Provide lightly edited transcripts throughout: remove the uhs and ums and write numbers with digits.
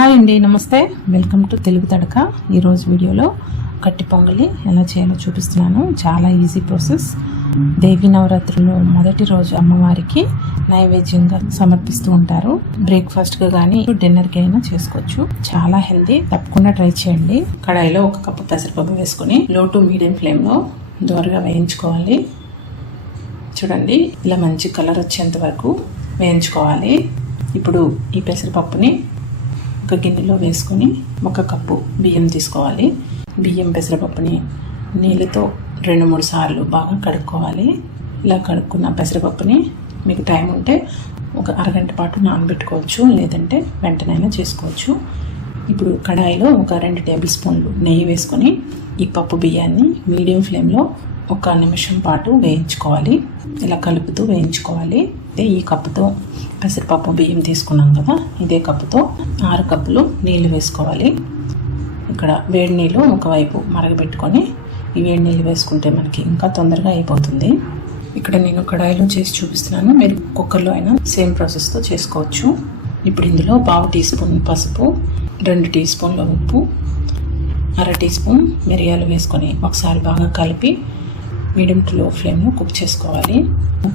Hi అండి, నమస్తే. Welcome to Telugu Thadaka. ఈరోజు వీడియోలో కట్టి పొంగలి ఎలా చేయాలో చూపిస్తున్నాను. చాలా ఈజీ ప్రాసెస్. దేవి నవరాత్రులు మొదటి రోజు అమ్మవారికి నైవేద్యంగా సమర్పిస్తూ ఉంటారు. బ్రేక్ఫాస్ట్గా కానీ డిన్నర్కి అయినా చేసుకోవచ్చు. చాలా హెల్దీ. తప్పకుండా ట్రై చేయండి. కడాయిలో 1 కప్పు పెసరపప్పు వేసుకొని లో టు మీడియం ఫ్లేమ్లో దోరగా వేయించుకోవాలి. చూడండి, ఇలా మంచి కలర్ వచ్చేంత వరకు వేయించుకోవాలి. ఇప్పుడు ఈ పెసరపప్పుని ఒక గిన్నెలో వేసుకొని 1 కప్పు బియ్యం తీసుకోవాలి. బియ్యం పెసరపప్పుని నీళ్ళతో 2-3 సార్లు బాగా కడుక్కోవాలి. ఇలా కడుక్కున్న పెసరపప్పుని మీకు టైం ఉంటే ఒక అరగంట పాటు నానబెట్టుకోవచ్చు, లేదంటే వెంటనైనా చేసుకోవచ్చు. ఇప్పుడు కడాయిలో ఒక 2 టేబుల్ స్పూన్లు నెయ్యి వేసుకొని ఈ పప్పు బియ్యాన్ని మీడియం ఫ్లేమ్లో 1 నిమిషం పాటు వేయించుకోవాలి. ఇలా కలుపుతూ వేయించుకోవాలి. ఈ కప్పుతో పెసరపప్పు బియ్యం తీసుకున్నాం కదా, ఇదే కప్పుతో 6 కప్పులు నీళ్లు వేసుకోవాలి. ఇక్కడ వేడి నీళ్ళు ఒకవైపు మరగబెట్టుకొని ఈ వేడి నీళ్ళు వేసుకుంటే మనకి ఇంకా తొందరగా అయిపోతుంది. ఇక్కడ నేను కడాయిలో చేసి చూపిస్తున్నాను. మీరు కుక్కర్లో అయినా సేమ్ ప్రాసెస్తో చేసుకోవచ్చు. ఇప్పుడు ఇందులో 1/2 టీ స్పూన్ పసుపు, 2 టీ స్పూన్ల ఉప్పు, 1/2 టీ స్పూన్ మిరియాలు వేసుకొని ఒకసారి బాగా కలిపి మీడియం టు లో ఫ్లేమ్లో కుక్ చేసుకోవాలి.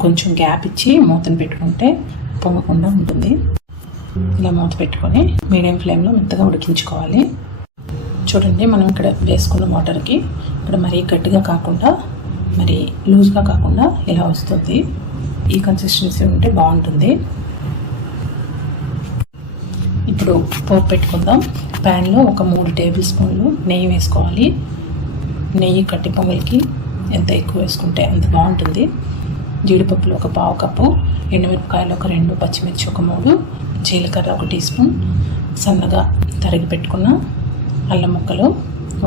కొంచెం గ్యాప్ ఇచ్చి మూతను పెట్టుకుంటే పొంగకుండా ఉంటుంది. ఇలా మూత పెట్టుకొని మీడియం ఫ్లేమ్లో మెత్తగా ఉడికించుకోవాలి. చూడండి, మనం ఇక్కడ వేసుకున్న వాటర్కి ఇక్కడ మరీ గట్టిగా కాకుండా మరి లూజ్గా కాకుండా ఇలా వస్తుంది. ఈ కన్సిస్టెన్సీ ఉంటే బాగుంటుంది. ఇప్పుడు పోపు పెట్టుకుందాం. ప్యాన్లో ఒక 3 టేబుల్ స్పూన్లు నెయ్యి వేసుకోవాలి. నెయ్యి కట్టి పొంగలికి ఎంత ఎక్కువ వేసుకుంటే అంత బాగుంటుంది. జీడిపప్పులు ఒక 1/2 కప్పు, ఎండుమిరపకాయలు ఒక 2, పచ్చిమిర్చి ఒక 3, జీలకర్ర 1 టీ స్పూన్, సన్నగా తరిగి పెట్టుకున్న అల్లం ముక్కలు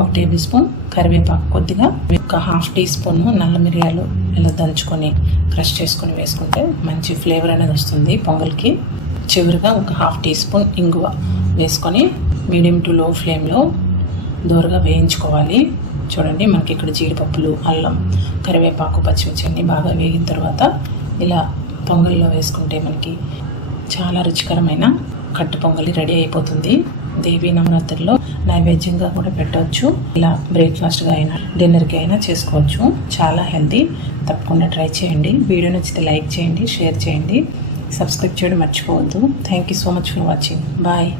1 టేబుల్ స్పూన్, కరివేపాకు కొద్దిగా, ఒక 1/2 టీ స్పూన్ నల్ల మిరియాలు ఇలా దంచుకొని క్రష్ చేసుకొని వేసుకుంటే మంచి ఫ్లేవర్ అనేది వస్తుంది పొంగల్కి. చివరిగా ఒక 1/2 టీ స్పూన్ ఇంగువ వేసుకొని మీడియం టు లో ఫ్లేమ్లో దోరగా వేయించుకోవాలి. చూడండి, మనకి ఇక్కడ జీడిపప్పులు, అల్లం, కరివేపాకు, పచ్చిమిర్చి అన్నీ బాగా వేగిన తర్వాత ఇలా పొంగల్లో వేసుకుంటే మనకి చాలా రుచికరమైన కట్టు పొంగలి రెడీ అయిపోతుంది. దేవి నవరాత్రుల్లో నైవేద్యంగా కూడా పెట్టవచ్చు. ఇలా బ్రేక్ఫాస్ట్గా అయినా డిన్నర్కి అయినా చేసుకోవచ్చు. చాలా హెల్తీ. తప్పకుండా ట్రై చేయండి. వీడియో నచ్చితే లైక్ చేయండి, షేర్ చేయండి, సబ్స్క్రైబ్ చేయడం మర్చిపోవద్దు. Thank you so much for watching. Bye.